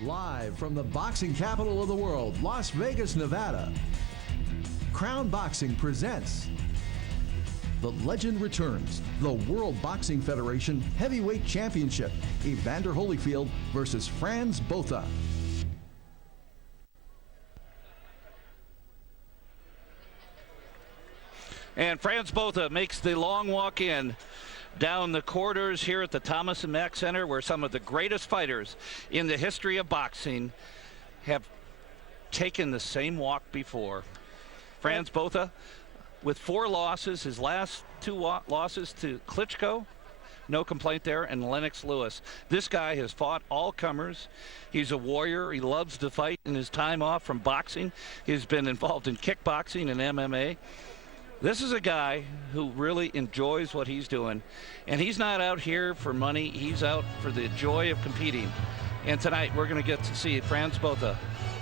Live from the boxing capital of the world, Las Vegas, Nevada, Crown Boxing presents The Legend Returns, the World Boxing Federation Heavyweight Championship, Evander Holyfield versus Frans Botha. And Frans Botha makes the long walk in down the corridors here at the Thomas and Mack Center, where some of the greatest fighters in the history of boxing have taken the same walk before. Frans Botha with 4 losses, his last 2 losses to Klitschko, no complaint there, and Lennox Lewis. This guy has fought all comers. He's a warrior. He loves to fight in his time off from boxing. He's been involved in kickboxing and MMA. This is a guy who really enjoys what he's doing, and he's not out here for money. He's out for the joy of competing. And tonight we're going to get to see Frans Botha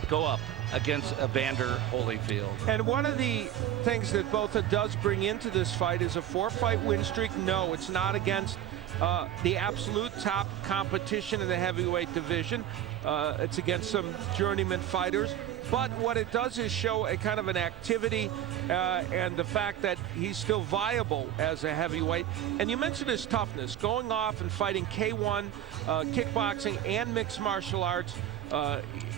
go up against Evander Holyfield. And one of the things that Botha does bring into this fight is a 4-fight win streak. No, it's not against the absolute top competition in the heavyweight division. It's against some journeyman fighters. But what it does is show a kind of an activity and the fact that he's still viable as a heavyweight. And you mentioned his toughness, going off and fighting K1, kickboxing, and mixed martial arts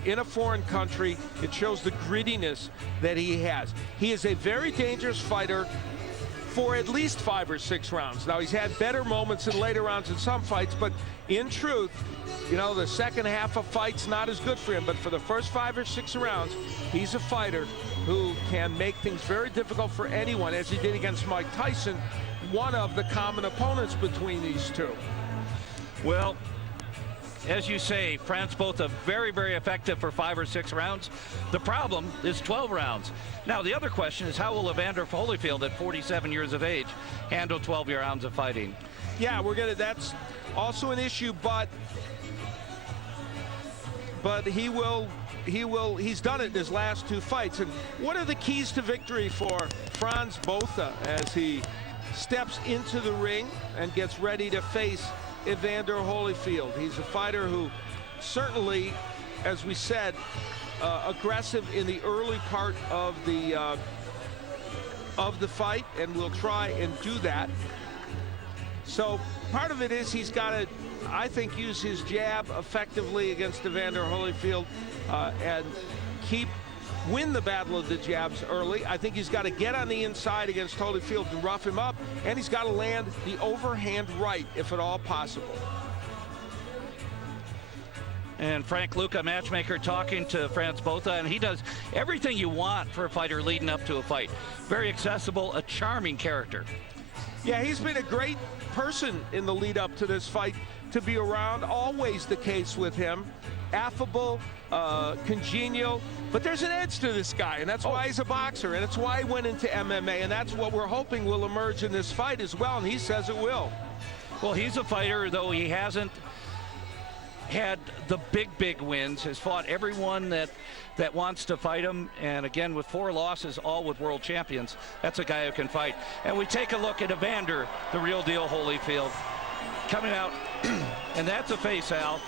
in a foreign country. It shows the grittiness that he has. He is a very dangerous fighter for at least 5 or 6 rounds. Now, he's had better moments in later rounds in some fights, but in truth, you know, the second half of fights not as good for him, but for the first 5 or 6 rounds, he's a fighter who can make things very difficult for anyone, as he did against Mike Tyson, one of the common opponents between these two. Well, as you say, Frans Botha very, very effective for 5 or 6 rounds. The problem is 12 rounds. Now, the other question is, how will Evander Holyfield at 47 years of age handle 12 rounds of fighting? Yeah, that's also an issue, but he's done it in his last 2 fights. And what are the keys to victory for Frans Botha as he steps into the ring and gets ready to face Evander Holyfield? He's a fighter who certainly, as we said, aggressive in the early part of the fight, and will try and do that. So part of it is he's got to, I think, use his jab effectively against Evander Holyfield and win the battle of the jabs early. I think he's got to get on the inside against Holyfield and rough him up, and he's got to land the overhand right, if at all possible. And Frank Luca, matchmaker, talking to Frans Botha, and he does everything you want for a fighter leading up to a fight. Very accessible, a charming character. Yeah, he's been a great person in the lead up to this fight to be around. Always the case with him. Affable, congenial, but there's an edge to this guy, and that's why he's a boxer, and it's why he went into MMA, and that's what we're hoping will emerge in this fight as well, and he says it will. Well, he's a fighter, though he hasn't had the big wins, has fought everyone that wants to fight him, and again, with 4 losses, all with world champions, that's a guy who can fight. And we take a look at Evander, the real deal Holyfield, coming out, and that's a face, Al,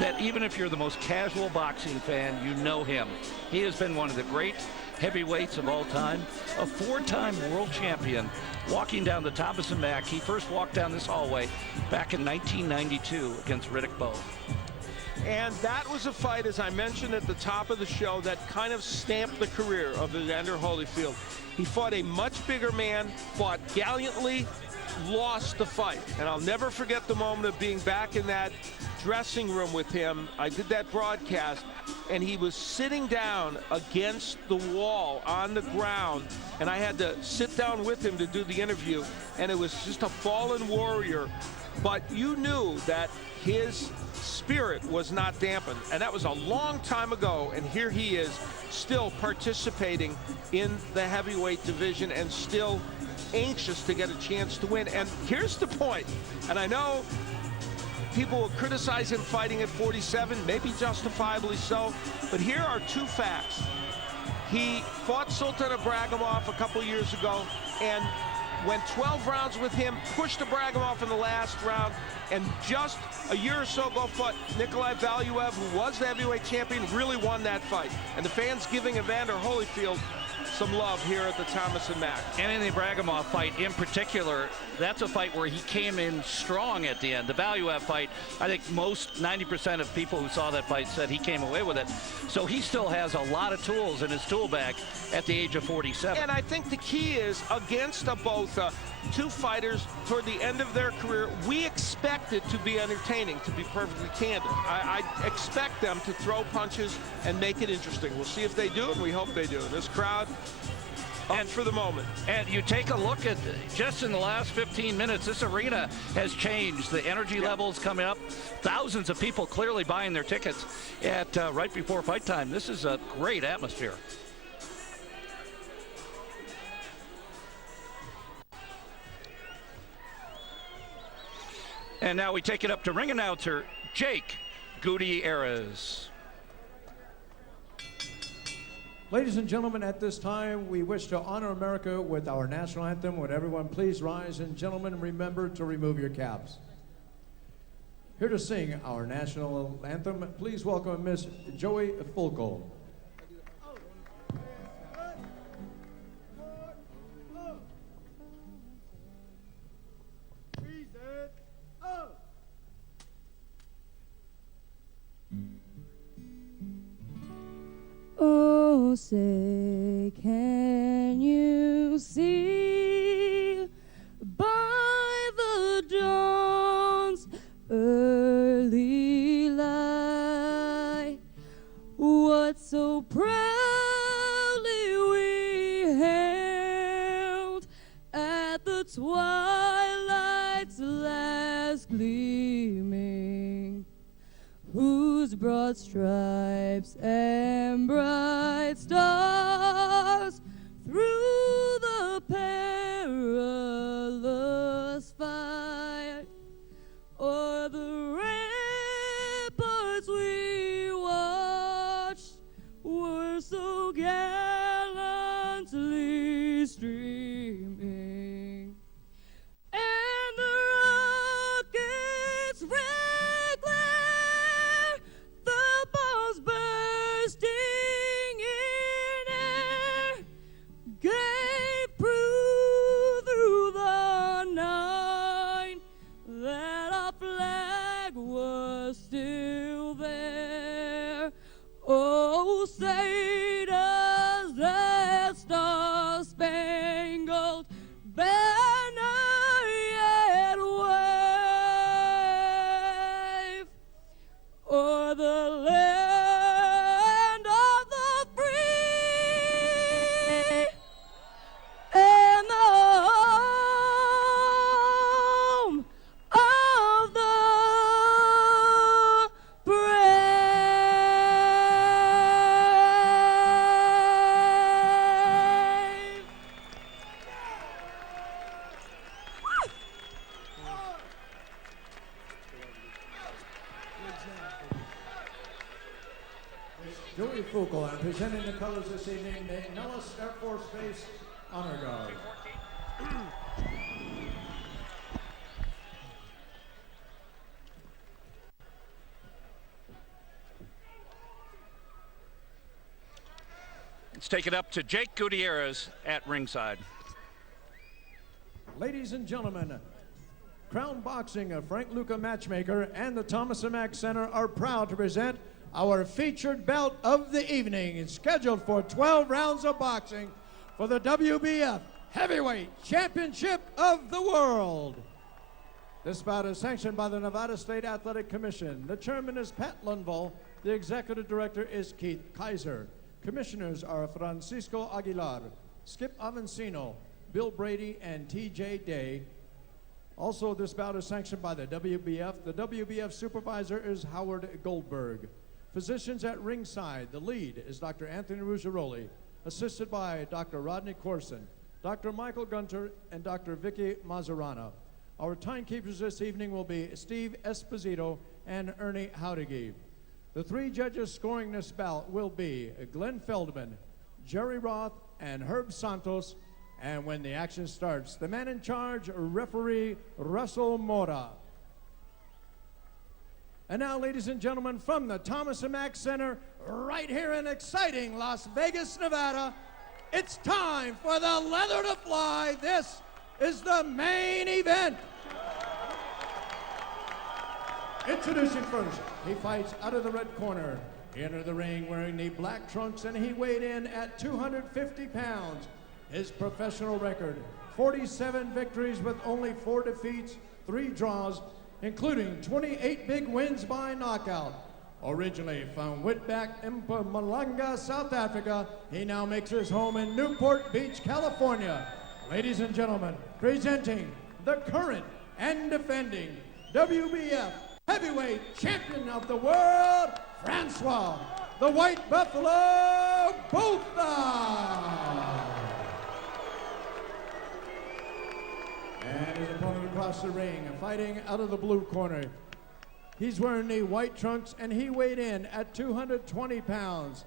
that even if you're the most casual boxing fan, you know him. He has been one of the great heavyweights of all time, a 4-time world champion, walking down the Thomas and Mack. He first walked down this hallway back in 1992 against Riddick Bowe. And that was a fight, as I mentioned at the top of the show, that kind of stamped the career of Evander Holyfield. He fought a much bigger man, fought gallantly, lost the fight. And I'll never forget the moment of being back in that dressing room with him. I did that broadcast, and he was sitting down against the wall on the ground, and I had to sit down with him to do the interview, and it was just a fallen warrior. But you knew that his spirit was not dampened, and that was a long time ago, and here he is still participating in the heavyweight division and still anxious to get a chance to win. And here's the point, and I know people will criticize him fighting at 47, maybe justifiably so, but here are 2 facts. He fought Sultan Ibragimov a couple years ago, and went 12 rounds with him, pushed Abragamov in the last round, and just a year or so ago fought Nikolai Valuev, who was the heavyweight champion, really won that fight. And the fans giving Evander Holyfield some love here at the Thomas and Mack. And in the Abragamov fight in particular, that's a fight where he came in strong at the end. The Valuev fight, I think most 90% of people who saw that fight said he came away with it. So he still has a lot of tools in his tool bag at the age of 47. And I think the key is, against a Botha, two fighters toward the end of their career, we expect it to be entertaining, to be perfectly candid. I expect them to throw punches and make it interesting. We'll see if they do, and we hope they do. This crowd, up for the moment. And you take a look at, just in the last 15 minutes, this arena has changed. The energy levels coming up. Thousands of people clearly buying their tickets at right before fight time. This is a great atmosphere. And now we take it up to ring announcer Jake Gutierrez. Ladies and gentlemen, at this time, we wish to honor America with our national anthem. Would everyone please rise, and gentlemen, remember to remove your caps. Here to sing our national anthem, please welcome Miss Joey Fulco. Oh, say, can you see by the dawn's early light what so proudly we hailed at the twilight's last gleaming, whose broad stripes and bright stars through the perilous fight o'er the ramparts we watched were so gallantly streaming, and the rockets red glare, the balls bursting in air, gave proof through the night that our flag was still there. Oh, say does that star-spangled banner yet wave o'er the land of the free and the home of the brave. Joey Fulco, and presenting the colors this evening, the Nellis Air Force Base Honor Guard. Let's take it up to Jake Gutierrez at ringside. Ladies and gentlemen, Crown Boxing, Frank Luca Matchmaker, and the Thomas and Mack Center are proud to present our featured bout of the evening. It's scheduled for 12 rounds of boxing for the WBF Heavyweight Championship of the World. This bout is sanctioned by the Nevada State Athletic Commission. The chairman is Pat Lundvall. The executive director is Keith Kaiser. Commissioners are Francisco Aguilar, Skip Avancino, Bill Brady, and T.J. Day. Also, this bout is sanctioned by the WBF. The WBF supervisor is Howard Goldberg. Physicians at ringside, the lead is Dr. Anthony Ruggiero, assisted by Dr. Rodney Corson, Dr. Michael Gunter, and Dr. Vicky Mazzarana. Our timekeepers this evening will be Steve Esposito and Ernie Howdigi. The three judges scoring this bout will be Glenn Feldman, Jerry Roth, and Herb Santos, And when the action starts, the man in charge, referee Russell Mora. And now, ladies and gentlemen, from the Thomas and Mack Center, right here in exciting Las Vegas, Nevada, it's time for the leather to fly. This is the main event. Introducing first, he fights out of the red corner. He entered the ring wearing the black trunks, and he weighed in at 250 pounds. His professional record, 47 victories with only 4 defeats, 3 draws, including 28 big wins by knockout. Originally from Witback, Mpumalanga, South Africa, he now makes his home in Newport Beach, California. Ladies and gentlemen, presenting the current and defending WBF Heavyweight Champion of the World, Francois, the White Buffalo Botha. And his opponent across the ring, fighting out of the blue corner. He's wearing the white trunks, and he weighed in at 220 pounds.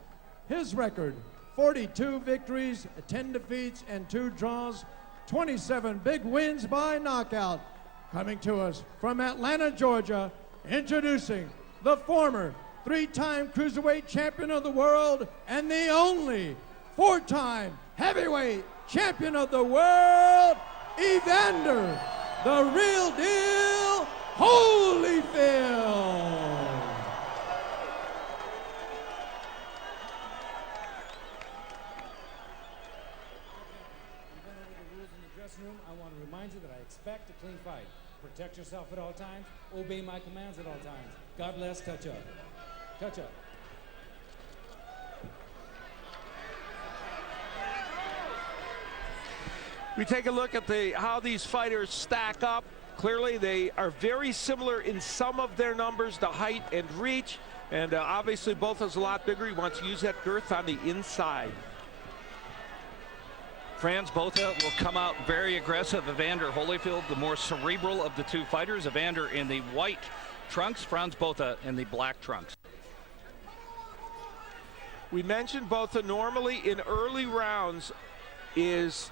His record, 42 victories, 10 defeats, and 2 draws, 27 big wins by knockout. Coming to us from Atlanta, Georgia, introducing the former 3-time cruiserweight champion of the world and the only 4-time heavyweight champion of the world, Evander, the real deal, Holyfield. I want to remind you that I expect a clean fight. Protect yourself at all times. Obey my commands at all times. God bless. Touch up. Touch up. We take a look at how these fighters stack up. Clearly, they are very similar in some of their numbers, the height and reach. And obviously, Botha's a lot bigger. He wants to use that girth on the inside. Frans Botha will come out very aggressive. Evander Holyfield, the more cerebral of the 2 fighters. Evander in the white trunks, Frans Botha in the black trunks. We mentioned Botha normally in early rounds is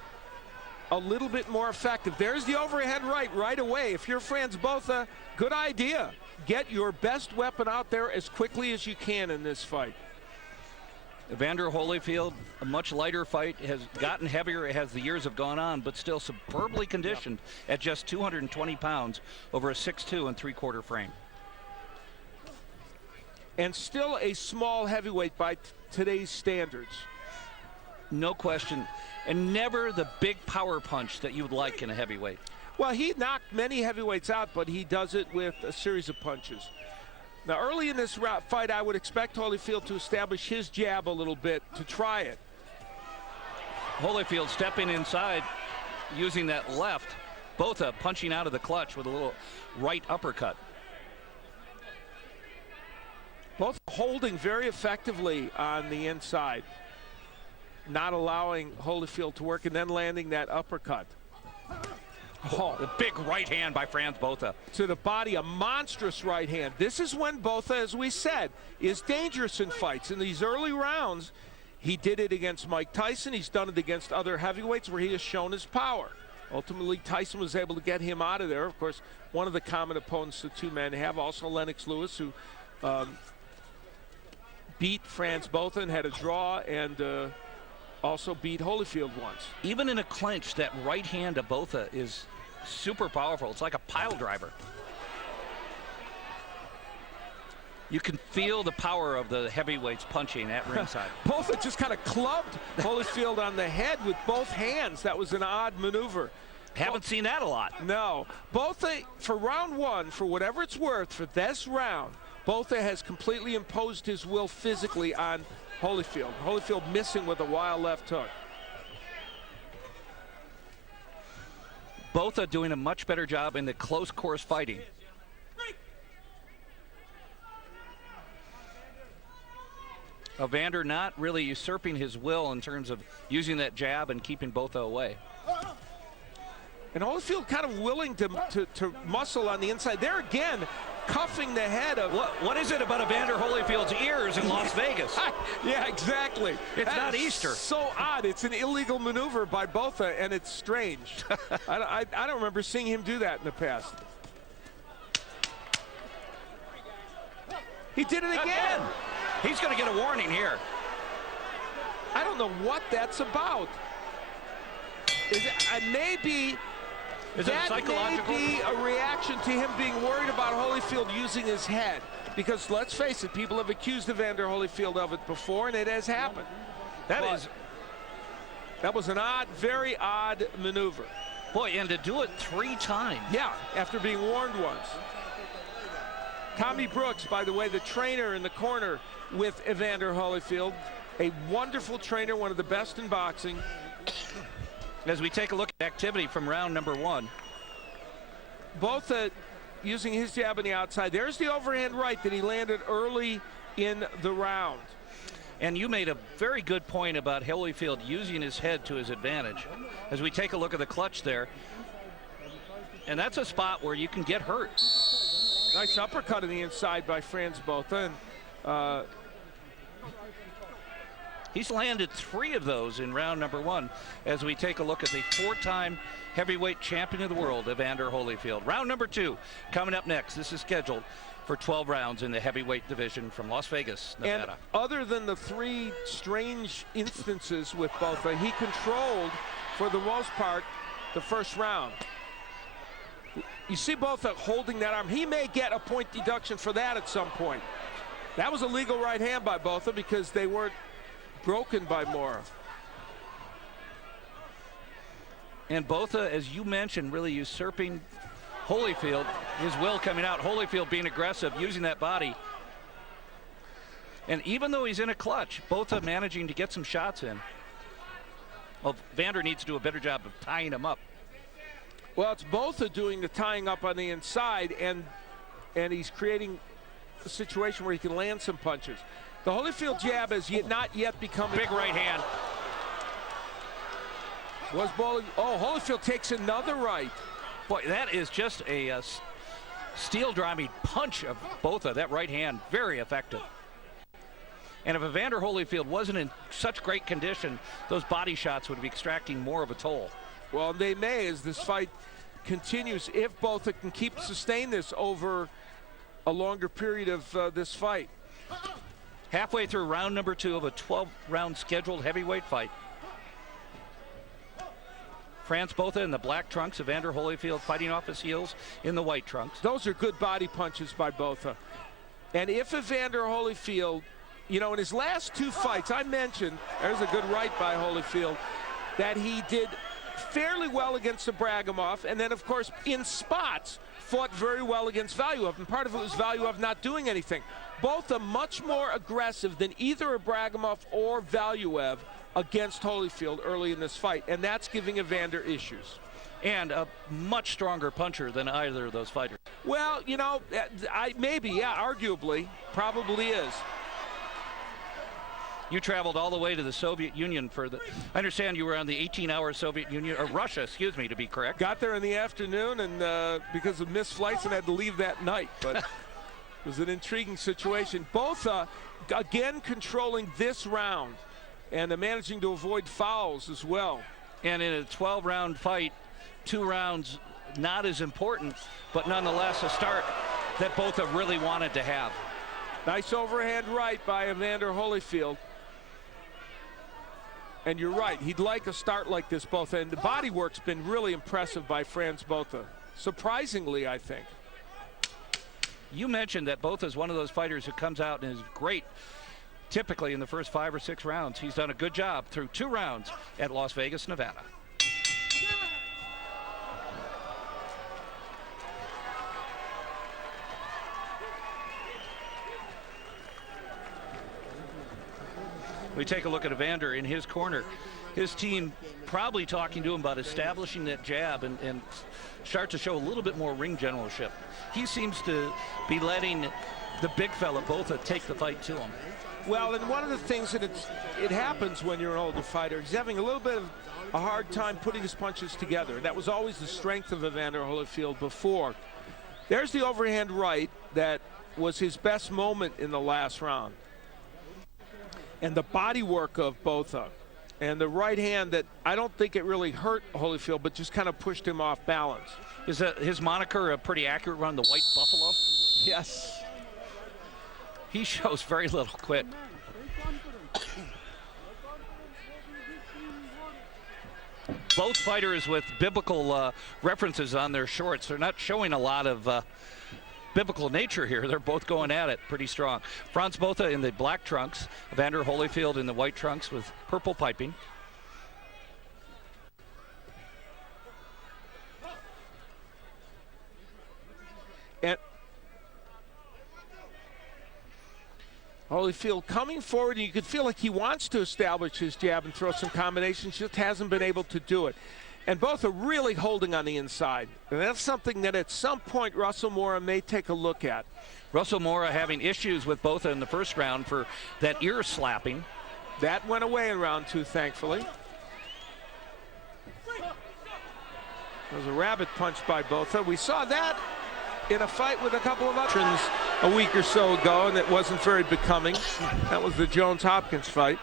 a little bit more effective. There's the overhead right away. If you're Frans Botha, good idea. Get your best weapon out there as quickly as you can in this fight. Evander Holyfield, a much lighter fight, has gotten heavier as the years have gone on, but still superbly conditioned at just 220 pounds over a 6'2" and 3/4 frame. And still a small heavyweight by today's standards. No question. And never the big power punch that you would like in a heavyweight. Well, he knocked many heavyweights out, but he does it with a series of punches. Now, early in this fight, I would expect Holyfield to establish his jab a little bit to try it. Holyfield stepping inside, using that left. Botha punching out of the clutch with a little right uppercut. Both holding very effectively on the inside, not allowing Holyfield to work, and then landing that uppercut. Oh, the big right hand by Frans Botha. To the body, a monstrous right hand. This is when Botha, as we said, is dangerous in fights. In these early rounds, he did it against Mike Tyson. He's done it against other heavyweights where he has shown his power. Ultimately, Tyson was able to get him out of there. Of course, one of the common opponents the 2 men have, also Lennox Lewis, who beat Frans Botha and had a draw, and also beat Holyfield once. Even in a clinch, that right hand of Botha is super powerful. It's like a pile driver. You can feel the power of the heavyweights punching at ringside. Botha just kind of clubbed Holyfield on the head with both hands. That was an odd maneuver. Haven't seen that a lot. No. Botha, for round 1, for whatever it's worth, for this round, Botha has completely imposed his will physically on Holyfield. Holyfield missing with a wild left hook. Botha doing a much better job in the close course fighting. Evander not really usurping his will in terms of using that jab and keeping Botha away. And Holyfield kind of willing to muscle on the inside. There again, cuffing the head of... What is it about Evander Holyfield's ears in Las Vegas? Yeah, exactly. It's That not is Easter. So odd. It's an illegal maneuver by Botha, and it's strange. I don't remember seeing him do that in the past. He did it again. He's going to get a warning here. I don't know what that's about. Maybe Is it that psychological? may be a reaction to him being worried about Holyfield using his head. Because let's face it, people have accused Evander Holyfield of it before, and it has happened. That was an odd, very odd maneuver. Boy, and to do it 3 times. Yeah, after being warned once. Tommy Brooks, by the way, the trainer in the corner with Evander Holyfield. A wonderful trainer, one of the best in boxing. As we take a look at activity from round number 1. Botha using his jab on the outside. There's the overhand right that he landed early in the round. And you made a very good point about Holyfield using his head to his advantage. As we take a look at the clutch there. And that's a spot where you can get hurt. Nice uppercut on the inside by Frans Botha. And, he's landed 3 of those in round number 1 as we take a look at the 4-time heavyweight champion of the world, Evander Holyfield. Round number 2 coming up next. This is scheduled for 12 rounds in the heavyweight division from Las Vegas, Nevada. And other than the 3 strange instances with Botha, he controlled, for the most part, the first round. You see Botha holding that arm. He may get a point deduction for that at some point. That was a legal right hand by Botha because they weren't broken by Mora. And Botha, as you mentioned, really usurping Holyfield, his will coming out. Holyfield being aggressive, using that body. And even though he's in a clutch, Botha managing to get some shots in. Well, Vander needs to do a better job of tying him up. Well, it's Botha doing the tying up on the inside, and he's creating a situation where he can land some punches. The Holyfield jab has not yet become big right hand. Holyfield takes another right. Boy, that is just a steel-driving punch of Botha. That right hand, very effective. And if Evander Holyfield wasn't in such great condition, those body shots would be extracting more of a toll. Well, they may as this fight continues, if Botha can sustain this over a longer period of this fight. Halfway through round number 2 of a 12-round scheduled heavyweight fight. Frans Botha in the black trunks, Evander Holyfield fighting off his heels in the white trunks. Those are good body punches by Botha. And if Evander Holyfield, you know, in his last 2 fights, I mentioned, there's a good right by Holyfield, that he did fairly well against Abragamov, and then, of course, in spots, fought very well against Valuev, and part of it was Valuev not doing anything. Botha much more aggressive than either Abragamov or Valuev against Holyfield early in this fight, and that's giving Evander issues. And a much stronger puncher than either of those fighters. Well, you know, arguably, probably is. You traveled all the way to the Soviet Union for the... I understand you were on the 18-hour Soviet Union, or Russia, excuse me, to be correct. Got there in the afternoon, and because of missed flights, and had to leave that night. But it was an intriguing situation. Botha, again, controlling this round, and managing to avoid fouls as well. And in a 12-round fight, 2 rounds not as important, but nonetheless a start that Botha really wanted to have. Nice overhand right by Evander Holyfield. And you're right, he'd like a start like this, Botha. And the body work's been really impressive by Frans Botha. Surprisingly, I think. You mentioned that Botha is one of those fighters who comes out and is great typically in the first 5 or 6 rounds. He's done a good job through 2 rounds at Las Vegas, Nevada. We take a look at Evander in his corner. His team probably talking to him about establishing that jab and start to show a little bit more ring generalship. He seems to be letting the big fella Botha take the fight to him. Well, and one of the things that it happens when you're an older fighter, he's having a little bit of a hard time putting his punches together. That was always the strength of Evander Holyfield before. There's the overhand right. that was his best moment in the last round. And the body work of Botha and the right hand that I don't think it really hurt Holyfield, but just kind of pushed him off balance. Is that his moniker a pretty accurate run, the White Buffalo? Yes. He shows very little quit. Both fighters with biblical references on their shorts. They're not showing a lot of biblical nature here. They're both going at it pretty strong. Frans Botha in the black trunks, Evander Holyfield in the white trunks with purple piping. And Holyfield coming forward, and you could feel like he wants to establish his jab and throw some combinations, just hasn't been able to do it. And both are really holding on the inside. And that's something that at some point Russell Mora may take a look at. Russell Mora having issues with Botha in the first round for that ear slapping. That went away in round 2, thankfully. There was a rabbit punch by Botha. We saw that in a fight with a couple of veterans a week or so ago, and it wasn't very becoming. That was the Jones-Hopkins fight.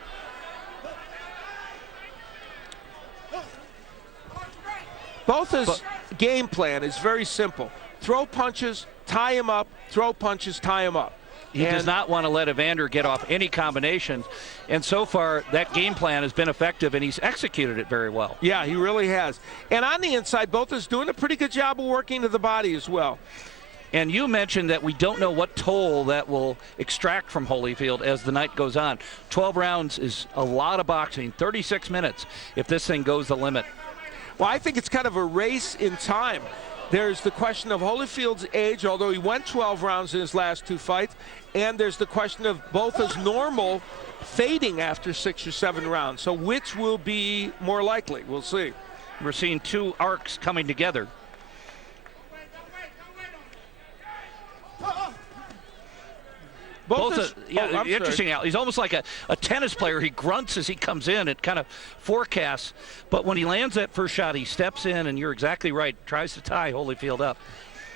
Botha's game plan is very simple. Throw punches, tie him up, throw punches, tie him up. He does not want to let Evander get off any combinations. And so far, that game plan has been effective, and he's executed it very well. Yeah, he really has. And on the inside, Botha's doing a pretty good job of working to the body as well. And you mentioned that we don't know what toll that will extract from Holyfield as the night goes on. 12 rounds is a lot of boxing, 36 minutes if this thing goes the limit. Well, I think it's kind of a race in time. There's the question of Holyfield's age, although he went 12 rounds in his last 2 fights, and there's the question of Botha's normal fading after 6 or 7 rounds. So which will be more likely? We'll see. We're seeing 2 arcs coming together. Botha, yeah, interesting. He's almost like a tennis player. He grunts as he comes in. It kind of forecasts. But when he lands that first shot, he steps in, and you're exactly right, tries to tie Holyfield up.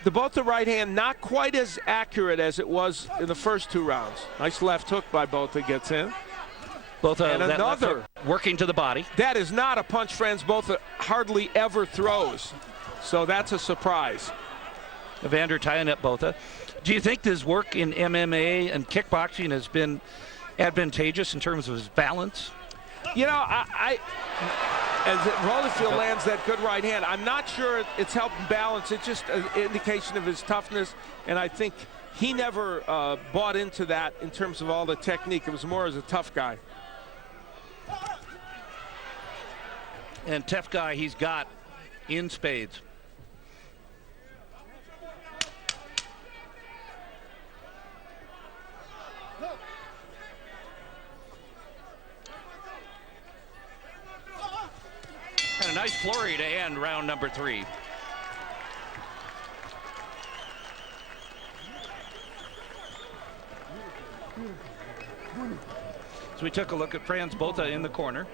The Botha right hand not quite as accurate as it was in the first 2 rounds. Nice left hook by Botha, gets in. Botha, and another working to the body. That is not a punch Frans Botha hardly ever throws. So that's a surprise. Evander tying up Botha. Do you think his work in MMA and kickboxing has been advantageous in terms of his balance? You know, as Holyfield lands that good right hand, I'm not sure it's helped him balance. It's just an indication of his toughness, and I think he never bought into that in terms of all the technique. It was more as a tough guy. And tough guy he's got in spades. And a nice flurry to end round number 3. So we took a look at Frans Botha in the corner.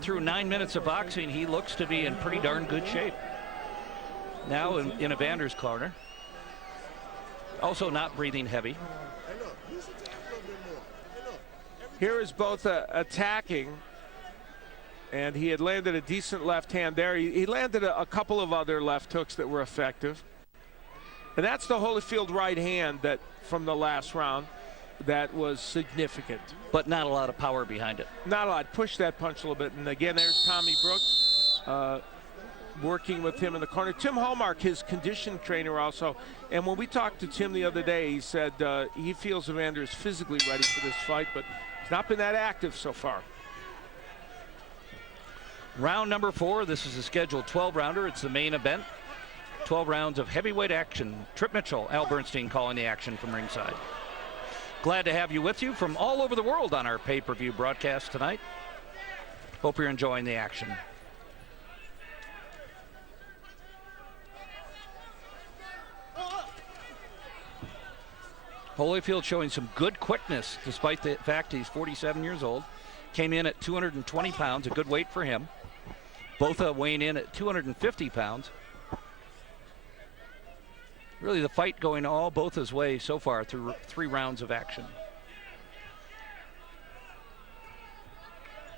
Through 9 minutes of boxing, he looks to be in pretty darn good shape. Now in Evander's corner. Also not breathing heavy. Here is Botha attacking, and he had landed a decent left hand there. He landed a couple of other left hooks that were effective. And that's the Holyfield right hand that from the last round that was significant. But not a lot of power behind it. Not a lot. Push that punch a little bit. And again, there's Tommy Brooks working with him in the corner. Tim Hallmark, his condition trainer also. And when we talked to Tim the other day, he said he feels Evander is physically ready for this fight, but he's not been that active so far. Round number 4. This is a scheduled 12-rounder. It's the main event. 12 rounds of heavyweight action. Trip Mitchell, Al Bernstein calling the action from ringside. Glad to have you with you from all over the world on our pay-per-view broadcast tonight. Hope you're enjoying the action. Holyfield showing some good quickness despite the fact he's 47 years old. Came in at 220 pounds, a good weight for him. Botha weighing in at 250 pounds. Really the fight going all Botha's way so far through 3 rounds of action.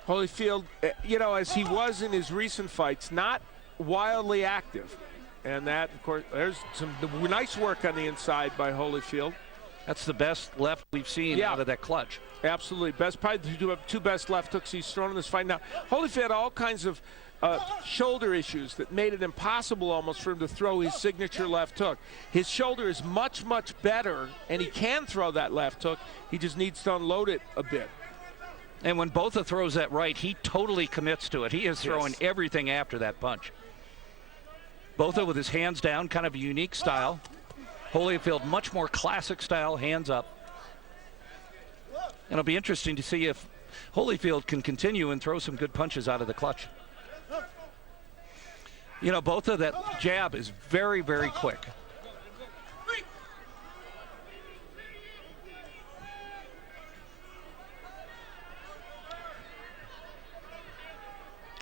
Holyfield, you know, as he was in his recent fights, not wildly active. And that, of course, there's some nice work on the inside by Holyfield. That's the best left we've seen out of that clutch. Absolutely. Probably the two best left hooks he's thrown in this fight. Now, Holyfield had all kinds of shoulder issues that made it impossible almost for him to throw his signature left hook. His shoulder is much, much better, and he can throw that left hook. He just needs to unload it a bit. And when Botha throws that right, he totally commits to it. He is throwing everything after that punch. Botha with his hands down, kind of a unique style. Holyfield, much more classic style, hands up. And it'll be interesting to see if Holyfield can continue and throw some good punches out of the clutch. You know, Botha, that jab is very, very quick.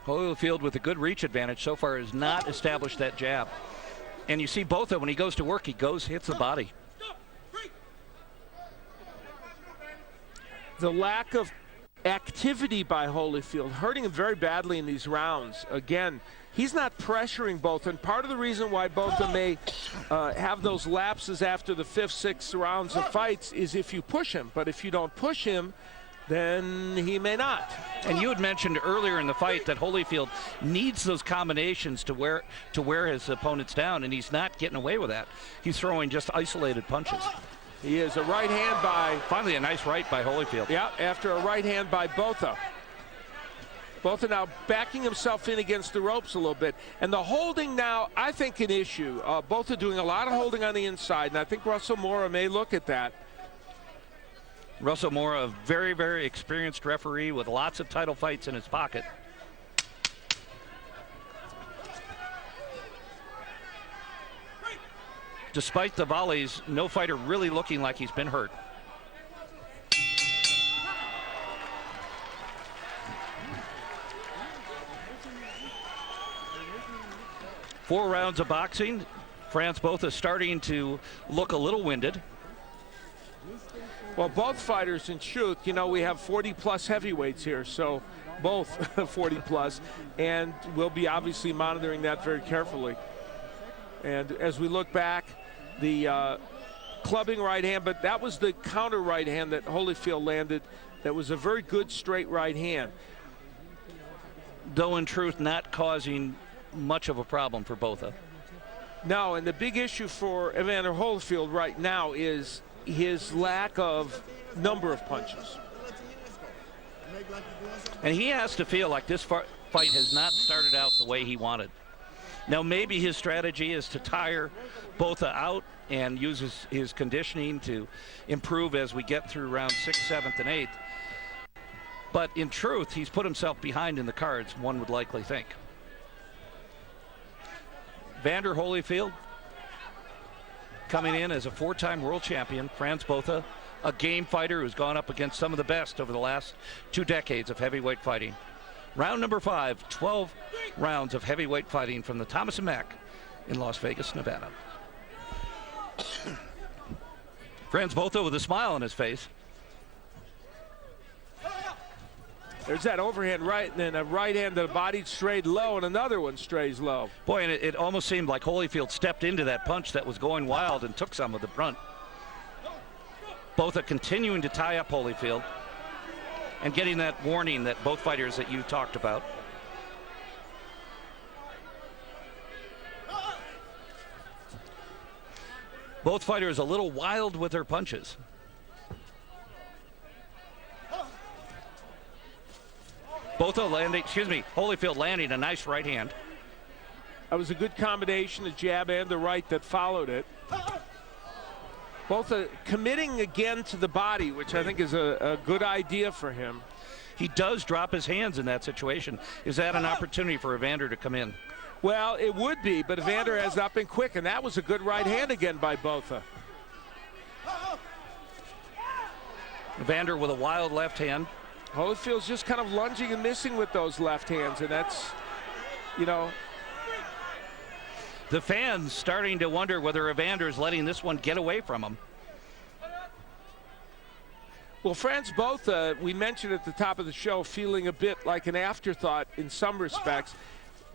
Holyfield with a good reach advantage so far has not established that jab. And you see Botha, when he goes to work, he hits the body. The lack of activity by Holyfield hurting him very badly in these rounds. Again, he's not pressuring Botha, and part of the reason why Botha may have those lapses after the 5th, 6th rounds of fights is if you push him. But if you don't push him, then he may not. And you had mentioned earlier in the fight that Holyfield needs those combinations to wear his opponents down, and he's not getting away with that. He's throwing just isolated punches. He is a right hand by... Finally a nice right by Holyfield. Yeah, after a right hand by Botha. Botha now backing himself in against the ropes a little bit. And the holding now, I think, an issue. Botha doing a lot of holding on the inside, and I think Russell Mora may look at that. Russell Mora, a very, very experienced referee with lots of title fights in his pocket. Despite the volleys, no fighter really looking like he's been hurt. Four rounds of boxing. Frans Botha starting to look a little winded. Well, both fighters, in truth, you know, we have 40-plus heavyweights here, so both 40-plus, and we'll be obviously monitoring that very carefully. And as we look back, the clubbing right hand, but that was the counter right hand that Holyfield landed. That was a very good straight right hand. Though, in truth, not causing much of a problem for Botha. No, and the big issue for Evander Holyfield right now is his lack of number of punches. And he has to feel like this fight has not started out the way he wanted. Now maybe his strategy is to tire Botha out and use his conditioning to improve as we get through round 6th, 7th, and 8th. But in truth, he's put himself behind in the cards, one would likely think. Evander Holyfield coming in as a 4-time world champion. Frans Botha, a game fighter who's gone up against some of the best over the last 2 decades of heavyweight fighting. Round number 5, 12 rounds of heavyweight fighting from the Thomas & Mack in Las Vegas, Nevada. Frans Botha with a smile on his face. There's that overhand right, and then a right hand that bodied straight low, and another one strays low. Boy, and it almost seemed like Holyfield stepped into that punch that was going wild and took some of the brunt. Botha continuing to tie up Holyfield and getting that warning that both fighters that you talked about. Both fighters a little wild with their punches. Holyfield landing a nice right hand. That was a good combination, the jab and the right that followed it. Both committing again to the body, which I think is a good idea for him. He does drop his hands in that situation. Is that an opportunity for Evander to come in? Well, it would be, but Evander has not been quick, and that was a good right hand again by Botha. Evander with a wild left hand. Holyfield's just kind of lunging and missing with those left hands, and that's you know. The fans starting to wonder whether Evander's letting this one get away from him. Well, Frans Botha, we mentioned at the top of the show, feeling a bit like an afterthought in some respects.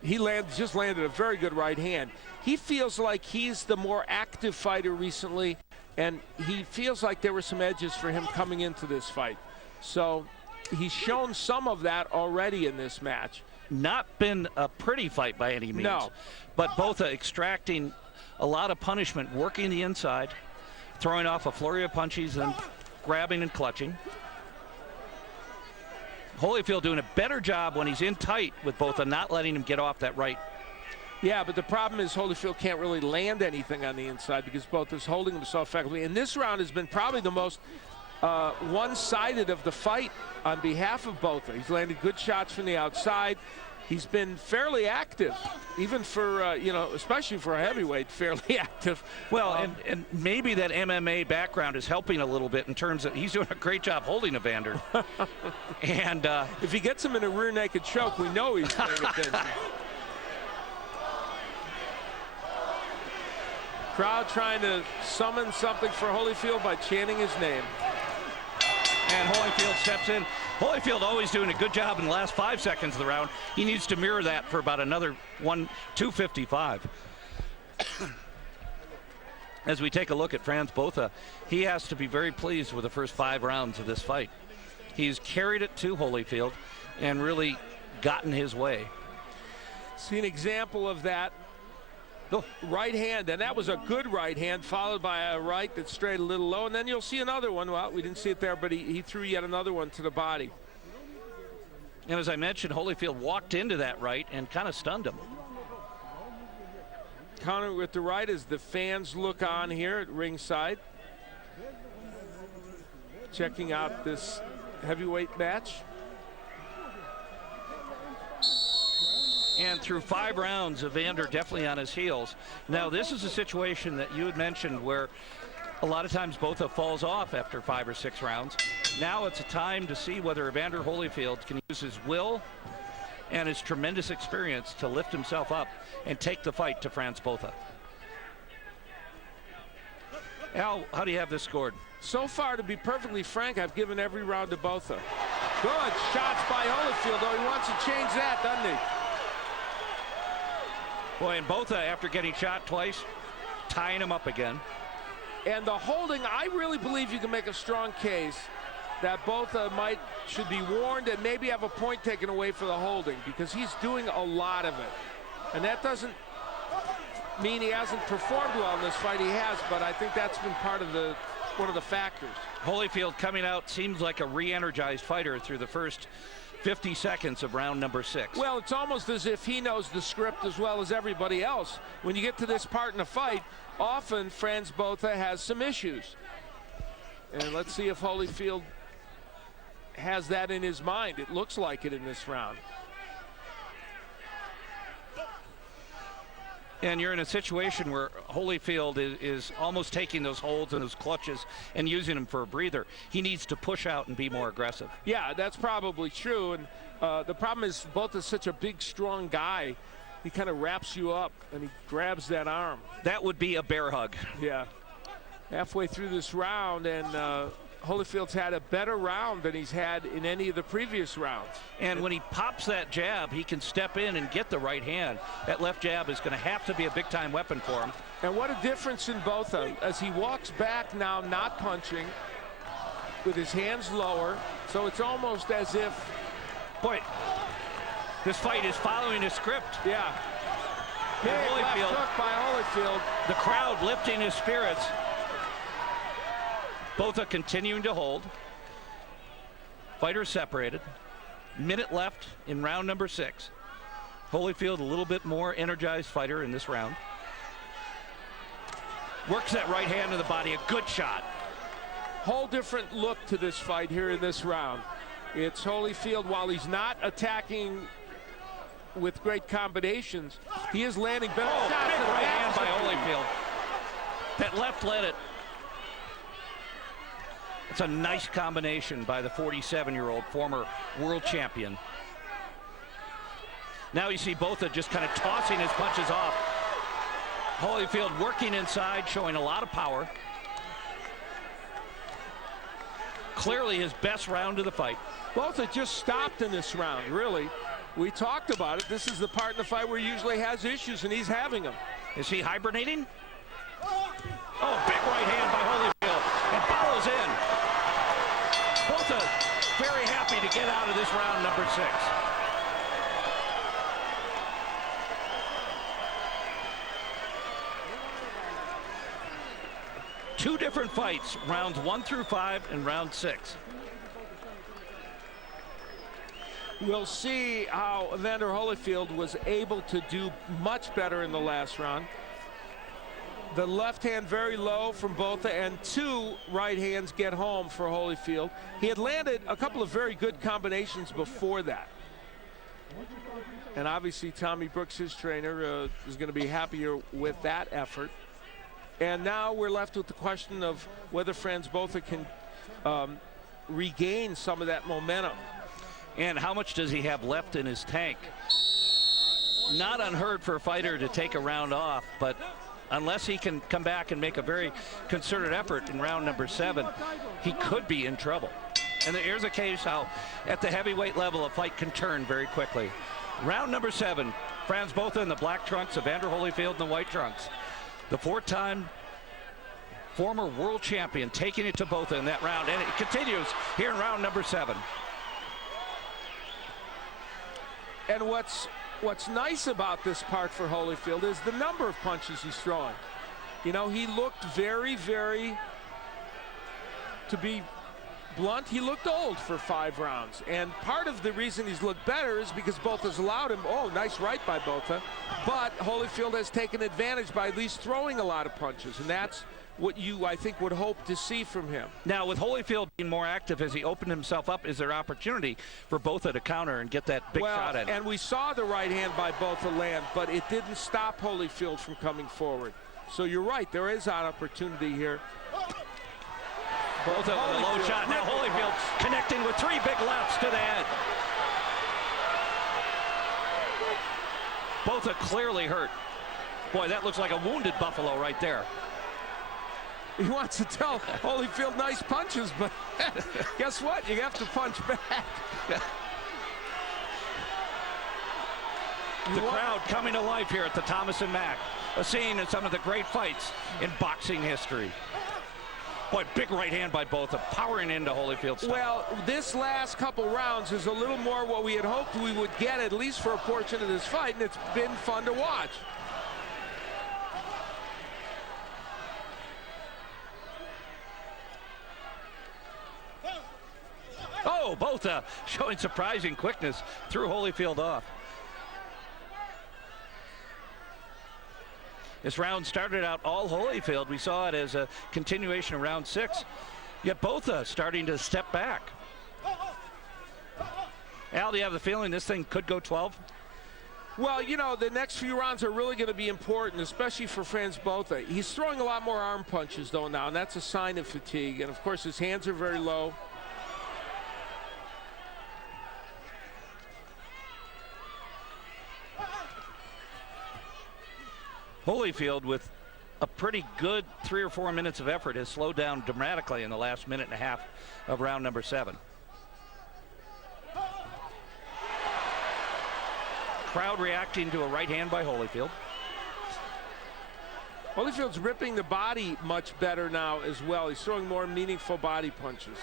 He just landed a very good right hand. He feels like he's the more active fighter recently, and he feels like there were some edges for him coming into this fight. So he's shown some of that already in this match. Not been a pretty fight by any means. No. But Botha extracting a lot of punishment, working the inside, throwing off a flurry of punches and grabbing and clutching. Holyfield doing a better job when he's in tight with Botha, not letting him get off that right. Yeah, but the problem is Holyfield can't really land anything on the inside because Botha's holding him so effectively. And this round has been probably the most one-sided of the fight on behalf of Botha. He's landed good shots from the outside. He's been fairly active, even for, you know, especially for a heavyweight, fairly active. Well, and maybe that MMA background is helping a little bit in terms of he's doing a great job holding Evander. And if he gets him in a rear naked choke, we know he's paying attention. Crowd trying to summon something for Holyfield by chanting his name. And Holyfield steps in. Holyfield always doing a good job in the last 5 seconds of the round. He needs to mirror that for about another 2:55. As we take a look at Frans Botha, he has to be very pleased with the first 5 rounds of this fight. He's carried it to Holyfield and really gotten his way. See an example of that. The right hand, and that was a good right hand, followed by a right that strayed a little low, and then you'll see another one. Well, we didn't see it there, but he threw yet another one to the body. And as I mentioned, Holyfield walked into that right and kind of stunned him. Counter with the right as the fans look on here at ringside, checking out this heavyweight match. And through 5 rounds, Evander definitely on his heels. Now, this is a situation that you had mentioned where a lot of times Botha falls off after 5 or 6 rounds. Now it's a time to see whether Evander Holyfield can use his will and his tremendous experience to lift himself up and take the fight to Frans Botha. Al, how do you have this scored? So far, to be perfectly frank, I've given every round to Botha. Good shots by Holyfield, though he wants to change that, doesn't he? Boy, and Botha, after getting shot twice, tying him up again. And the holding, I really believe you can make a strong case that Botha should be warned and maybe have a point taken away for the holding, because he's doing a lot of it. And that doesn't mean he hasn't performed well in this fight. He has, but I think that's been part of one of the factors. Holyfield coming out seems like a re-energized fighter through the first 50 seconds of round number 6. Well, it's almost as if he knows the script as well as everybody else. When you get to this part in a fight, often Frans Botha has some issues. And let's see if Holyfield has that in his mind. It looks like it in this round. And you're in a situation where Holyfield is almost taking those holds and those clutches and using them for a breather. He needs to push out and be more aggressive. Yeah, that's probably true. And the problem is Botha's such a big, strong guy. He kind of wraps you up and he grabs that arm. That would be a bear hug. Yeah. Halfway through this round, and Holyfield's had a better round than he's had in any of the previous rounds. And when he pops that jab, he can step in and get the right hand. That left jab is going to have to be a big-time weapon for him. And what a difference in Botha as he walks back now, not punching, with his hands lower. So it's almost as if, boy, this fight is following a script. Yeah. Big left hook by Holyfield. The crowd lifting his spirits. Botha continuing to hold. Fighters separated. Minute left in round number 6. Holyfield a little bit more energized fighter in this round. Works that right hand to the body, a good shot. Whole different look to this fight here in this round. It's Holyfield, while he's not attacking with great combinations, he is landing better shots. Big right hand by Holyfield. That left led it. It's a nice combination by the 47-year-old former world champion. Now you see Botha just kind of tossing his punches off. Holyfield working inside, showing a lot of power. Clearly his best round of the fight. Botha just stopped in this round, really. We talked about it. This is the part in the fight where he usually has issues, and he's having them. Is he hibernating? Oh, big right hand by Holyfield, and follows in. Botha very happy to get out of this round number 6. Two different fights, rounds 1 through 5 and round 6. We'll see how Evander Holyfield was able to do much better in the last round. The left hand very low from Botha, and 2 right hands get home for Holyfield. He had landed a couple of very good combinations before that. And obviously Tommy Brooks, his trainer, is going to be happier with that effort. And now we're left with the question of whether Frans Botha can regain some of that momentum. And how much does he have left in his tank? Not unheard for a fighter to take a round off, but unless he can come back and make a very concerted effort in round number 7, he could be in trouble. And here's a case how at the heavyweight level a fight can turn very quickly. Round number 7, Frans Botha in the black trunks, Evander Holyfield in the white trunks. The 4-time former world champion taking it to Botha in that round, and it continues here in round number 7. And what's nice about this part for Holyfield is the number of punches he's throwing. You know, he looked very, to be blunt, he looked old for 5 rounds. And part of the reason he's looked better is because Botha's allowed him. Oh, nice right by Botha. But Holyfield has taken advantage by at least throwing a lot of punches. And that's what you, I think, would hope to see from him. Now, with Holyfield being more active as he opened himself up, is there opportunity for Botha to counter and get that big shot at him? And we saw the right hand by Botha land, but it didn't stop Holyfield from coming forward. So you're right, there is an opportunity here. Botha with a low shot. Now Holyfield connecting with 3 big lefts to the head. Botha clearly hurt. Boy, that looks like a wounded buffalo right there. He wants to tell Holyfield nice punches, but guess what? You have to punch back. The crowd coming to life here at the Thomas & Mack. A scene in some of the great fights in boxing history. Boy, big right hand by Botha, powering into Holyfield's stomach. Well, this last couple rounds is a little more what we had hoped we would get, at least for a portion of this fight, and it's been fun to watch. Oh, Botha showing surprising quickness, threw Holyfield off. This round started out all Holyfield. We saw it as a continuation of round 6. Yet Botha starting to step back. Al, do you have the feeling this thing could go 12? Well, you know, the next few rounds are really going to be important, especially for Frans Botha. He's throwing a lot more arm punches, though, now, and that's a sign of fatigue. And, of course, his hands are very low. Holyfield, with a pretty good 3 or 4 minutes of effort, has slowed down dramatically in the last minute and a half of round number 7. Crowd reacting to a right hand by Holyfield. Holyfield's ripping the body much better now as well. He's throwing more meaningful body punches.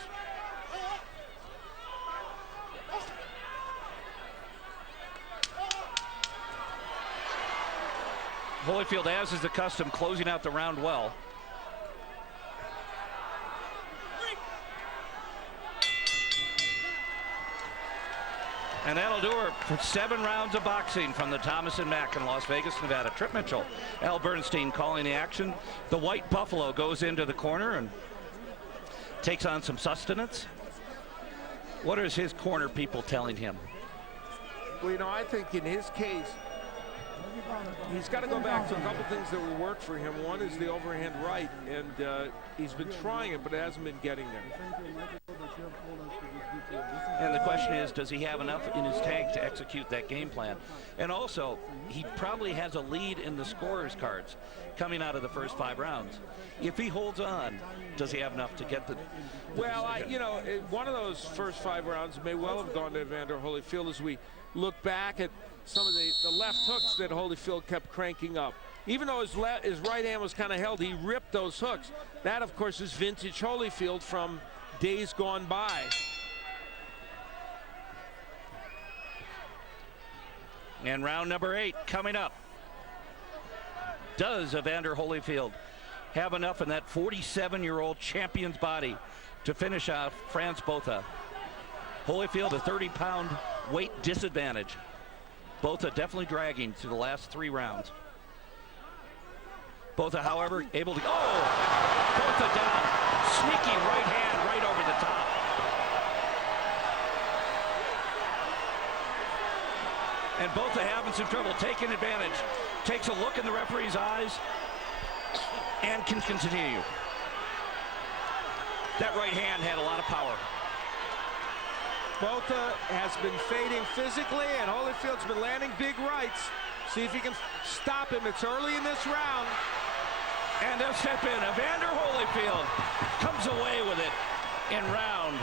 Holyfield, as is the custom, closing out the round well. And that'll do her for 7 rounds of boxing from the Thomas & Mack in Las Vegas, Nevada. Trip Mitchell, Al Bernstein calling the action. The White Buffalo goes into the corner and takes on some sustenance. What is his corner people telling him? Well, you know, I think in his case, he's got to go back to a couple things that will work for him. One is the overhand right, and he's been trying it, but it hasn't been getting there. And the question is, does he have enough in his tank to execute that game plan? And also, he probably has a lead in the scorer's cards coming out of the first 5 rounds. If he holds on, does he have enough to get the... Well, one of those first 5 rounds may well have gone to Evander Holyfield as we look back at some of the left hooks that Holyfield kept cranking up. Even though his right hand was kind of held, he ripped those hooks. That, of course, is vintage Holyfield from days gone by. And round number 8 coming up. Does Evander Holyfield have enough in that 47-year-old champion's body to finish off Frans Botha? Holyfield, a 30-pound weight disadvantage. Botha definitely dragging to the last 3 rounds. Botha, however, able to... Oh! Botha down. Sneaky right hand right over the top. And Botha having some trouble taking advantage. Takes a look in the referee's eyes and can continue. That right hand had a lot of power. Botha has been fading physically, and Holyfield's been landing big rights. See if he can stop him. It's early in this round. And they'll step in. Evander Holyfield comes away with it in round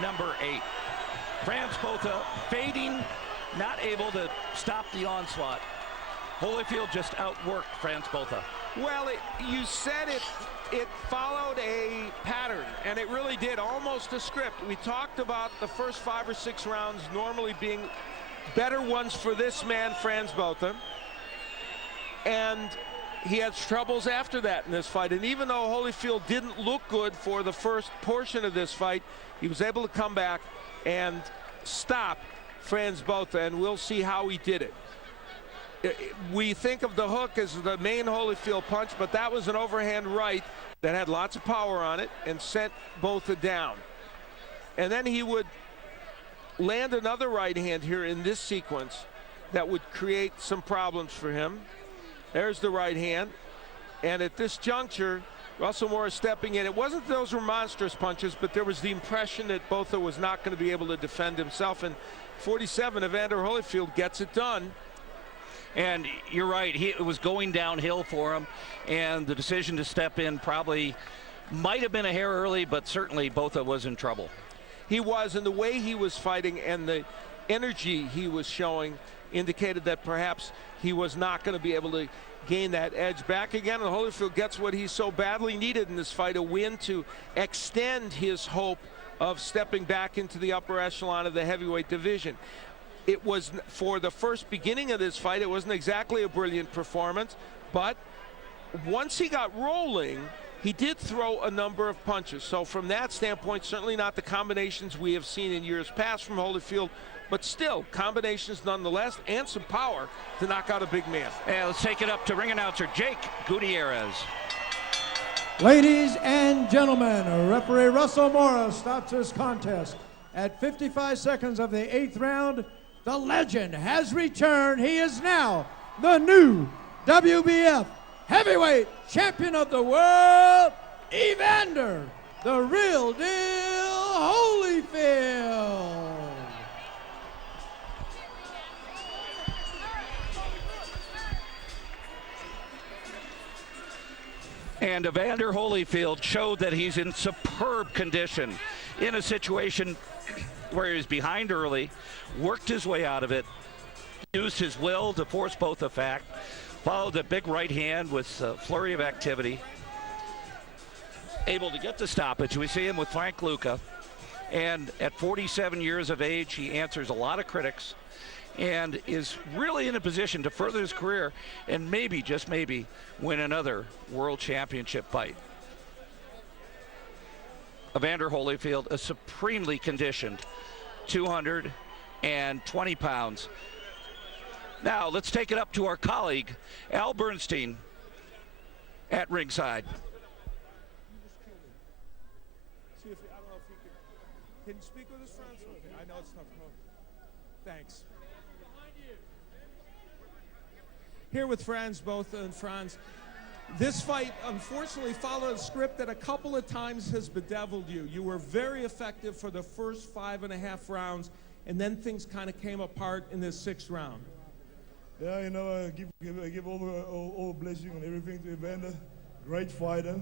number 8. Frans Botha fading, not able to stop the onslaught. Holyfield just outworked Frans Botha. Well, you said it followed a pattern, and it really did, almost a script. We talked about the first 5 or 6 rounds normally being better ones for this man, Frans Botha. And he had troubles after that in this fight. And even though Holyfield didn't look good for the first portion of this fight, he was able to come back and stop Frans Botha, and we'll see how he did it. We think of the hook as the main Holyfield punch, but that was an overhand right that had lots of power on it and sent Botha down. And then he would land another right hand here in this sequence that would create some problems for him. There's the right hand. And at this juncture, Russell Morris stepping in. It wasn't those were monstrous punches, but there was the impression that Botha was not going to be able to defend himself. And 47, Evander Holyfield gets it done. And you're right, it was going downhill for him, and the decision to step in probably might have been a hair early, but certainly Botha was in trouble. He was, and the way he was fighting and the energy he was showing indicated that perhaps he was not going to be able to gain that edge back again. And Holyfield gets what he so badly needed in this fight, a win to extend his hope of stepping back into the upper echelon of the heavyweight division. It was, for the first beginning of this fight, it wasn't exactly a brilliant performance, but once he got rolling, he did throw a number of punches. So from that standpoint, certainly not the combinations we have seen in years past from Holyfield, but still combinations nonetheless, and some power to knock out a big man. And let's take it up to ring announcer Jake Gutierrez. Ladies and gentlemen, referee Russell Morris stops this contest at 55 seconds of the 8th round. The legend has returned. He is now the new WBF heavyweight champion of the world, Evander, the real deal Holyfield. And Evander Holyfield showed that he's in superb condition in a situation where he was behind early, worked his way out of it, used his will to force Botha back, followed the big right hand with a flurry of activity, able to get the stoppage. We see him with Frank Luca, and at 47 years of age, he answers a lot of critics and is really in a position to further his career and maybe, just maybe, win another world championship fight. Evander Holyfield, a supremely conditioned 220 pounds. Now, let's take it up to our colleague, Al Bernstein, at ringside. See if, I don't know if you can you speak with us, Frans? Okay, I know it's tough. Thanks. Here with Frans Botha, and Frans, This fight, unfortunately, followed a script that a couple of times has bedeviled you. You were very effective for the first 5.5 rounds, and then things kind of came apart in this 6th round. Yeah, you know, I give all blessing and everything to Evander. Great fighter.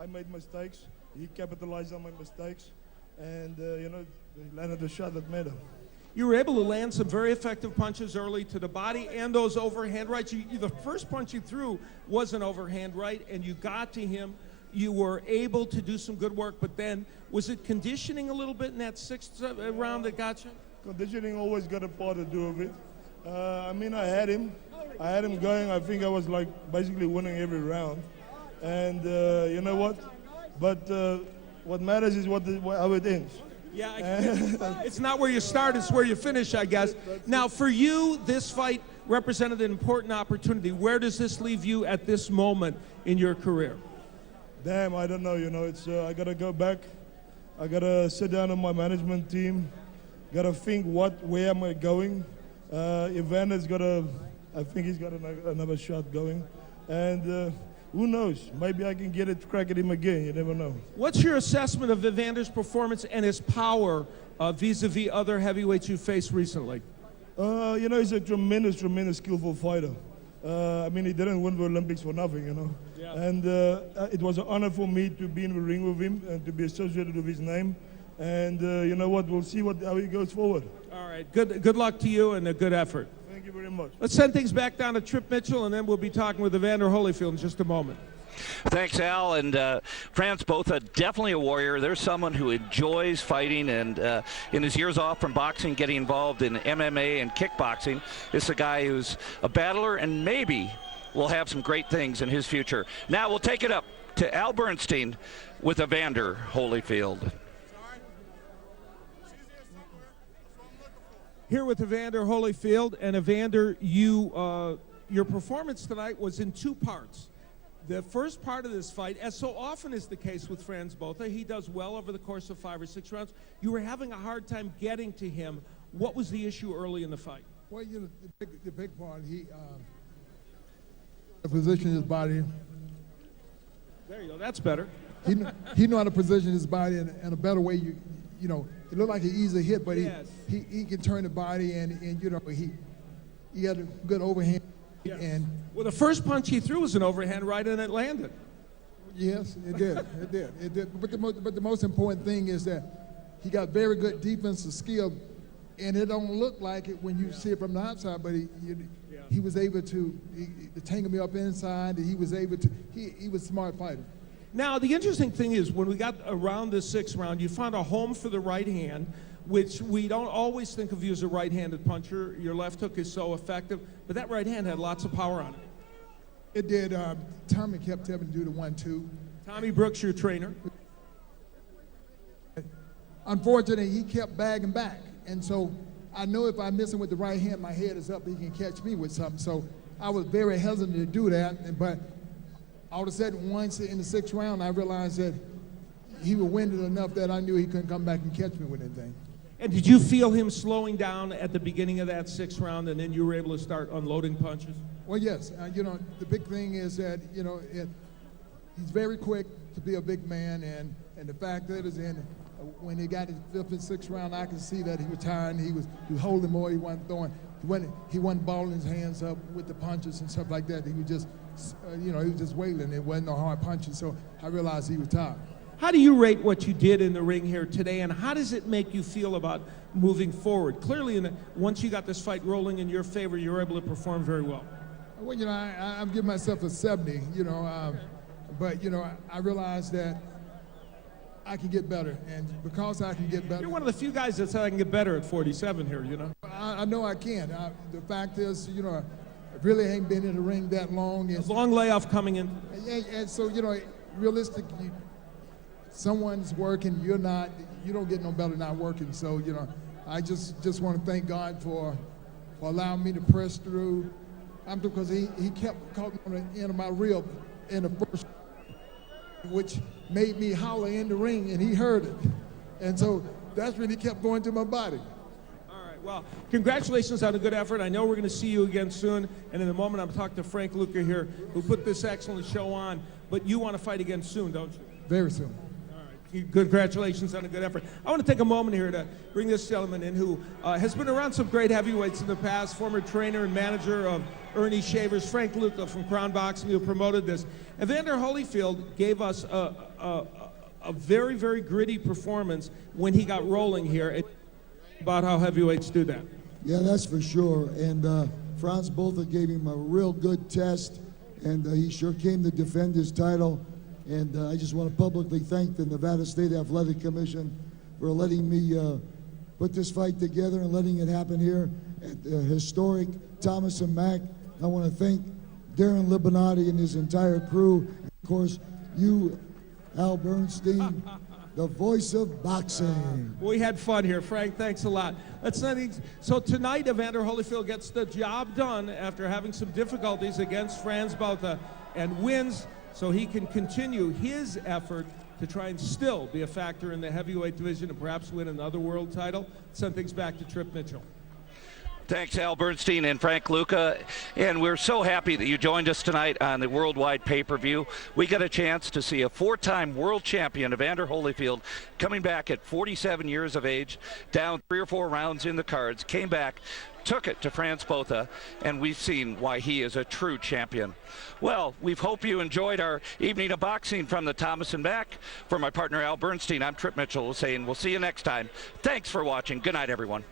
I made mistakes. He capitalized on my mistakes. And, you know, he landed the shot that mattered. You were able to land some very effective punches early to the body and those overhand rights. The first punch you threw was an overhand right, and you got to him. You were able to do some good work, but then was it conditioning a little bit in that 6th round that got you? Conditioning always got a part to do with it. I mean, I had him going. I think I was like basically winning every round. And you know what? But what matters is how it ends. Yeah, it's not where you start, it's where you finish, I guess. Now, for you, this fight represented an important opportunity. Where does this leave you at this moment in your career? Damn, I don't know, you know. I got to go back. I got to sit down on my management team. Got to think where am I going. Evander's I think he's got another shot going. And who knows? Maybe I can get it, crack at him again. You never know. What's your assessment of Evander's performance and his power vis-a-vis other heavyweights you faced recently? You know, he's a tremendous skillful fighter. I mean, he didn't win the Olympics for nothing, you know. Yeah. And it was an honor for me to be in the ring with him and to be associated with his name. And you know what? We'll see how he goes forward. All right. Good luck to you and a good effort. Thank you very much. Let's send things back down to Trip Mitchell, and then we'll be talking with Evander Holyfield in just a moment. Thanks, Al. And Frans Botha, definitely a warrior. There's someone who enjoys fighting, and in his years off from boxing, getting involved in MMA and kickboxing. This is a guy who's a battler and maybe will have some great things in his future. Now we'll take it up to Al Bernstein with Evander Holyfield. Here with Evander Holyfield, and Evander, your performance tonight was in 2 parts. The first part of this fight, as so often is the case with Frans Botha, he does well over the course of 5 or 6 rounds. You were having a hard time getting to him. What was the issue early in the fight? Well, you know, the big part, he positioned his body. There you go. That's better. He knew how to position his body in a better way. You know, it looked like an easy hit, but yes. he can turn the body, and you know, he had a good overhand. Yes. And well, the first punch he threw was an overhand right, and it landed. Yes, it did. It did. But the most important thing is that he got very good defensive skill, and it don't look like it when you see it from the outside. But he was able to tangle me up inside. And he was able to. He was a smart fighter. Now, the interesting thing is when we got around the 6th round, you found a home for the right hand, which we don't always think of you as a right-handed puncher. Your left hook is so effective, but that right hand had lots of power on it. It did. Tommy kept having to do the 1-2. Tommy Brooks, your trainer. Unfortunately, he kept bagging back, and so I know if I miss him with the right hand, my head is up, he can catch me with something. So I was very hesitant to do that, but all of a sudden, once in the 6th round, I realized that he was winded enough that I knew he couldn't come back and catch me with anything. And did you feel him slowing down at the beginning of that 6th round, and then you were able to start unloading punches? Well, yes. You know, the big thing is that, you know, he's very quick to be a big man, and the fact that is when he got his 5th and 6th round, I could see that he was tired, and he was holding more, he wasn't throwing. He wasn't balling his hands up with the punches and stuff like that. He was just, you know, he was just wailing. It wasn't no hard punches, so I realized he was tired. How do you rate what you did in the ring here today, and how does it make you feel about moving forward? Clearly, once you got this fight rolling in your favor, you were able to perform very well. Well, you know, I'm giving myself a 70, you know, but, you know, I realized that I can get better, and because I can get better. You're one of the few guys that said I can get better at 47 here, you know. I know I can. The fact is, you know, I really ain't been in the ring that long. A long layoff coming in. And so, you know, realistically, someone's working, you're not, you don't get no better not working. So, you know, I just want to thank God for allowing me to press through. Because he kept caught me on the end of my rib in the first, which made me holler in the ring, and he heard it. And so that's when he kept going to my body. All right. Well, congratulations on a good effort. I know we're going to see you again soon. And in a moment, I'm talking to Frank Luca here, who put this excellent show on. But you want to fight again soon, don't you? Very soon. Congratulations on a good effort. I want to take a moment here to bring this gentleman in who has been around some great heavyweights in the past, former trainer and manager of Ernie Shavers, Frank Luca from Crown Boxing, who promoted this. Evander Holyfield gave us a very, very gritty performance when he got rolling here about how heavyweights do that. Yeah, that's for sure. And Frans Botha gave him a real good test, and he sure came to defend his title. And I just want to publicly thank the Nevada State Athletic Commission for letting me put this fight together and letting it happen here at the historic Thomas and Mack. I want to thank Darren Libinati and his entire crew. And of course, you, Al Bernstein, the voice of boxing. We had fun here, Frank. Thanks a lot. So tonight, Evander Holyfield gets the job done after having some difficulties against Frans Botha and wins, so he can continue his effort to try and still be a factor in the heavyweight division and perhaps win another world title. Send things back to Trip Mitchell. Thanks, Al Bernstein and Frank Luca. And we're so happy that you joined us tonight on the worldwide pay-per-view. We got a chance to see a four-time world champion, Evander Holyfield, coming back at 47 years of age, down 3 or 4 rounds in the cards, came back, took it to Frans Botha, and we've seen why he is a true champion. Well, we hope you enjoyed our evening of boxing from the Thomas and Mack. For my partner Al Bernstein, I'm Trip Mitchell saying we'll see you next time. Thanks for watching. Good night, everyone.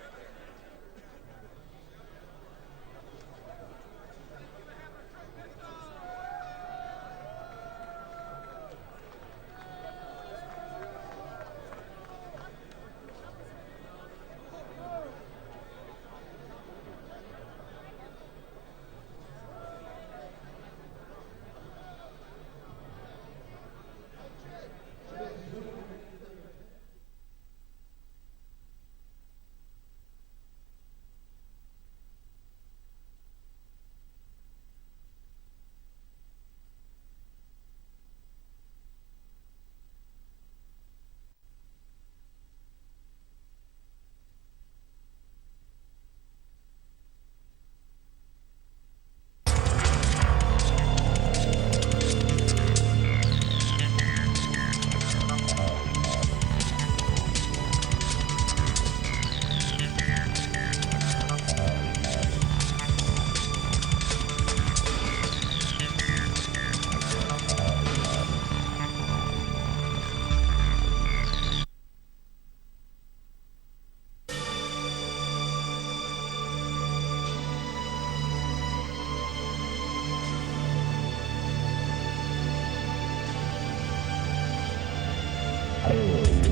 Oh.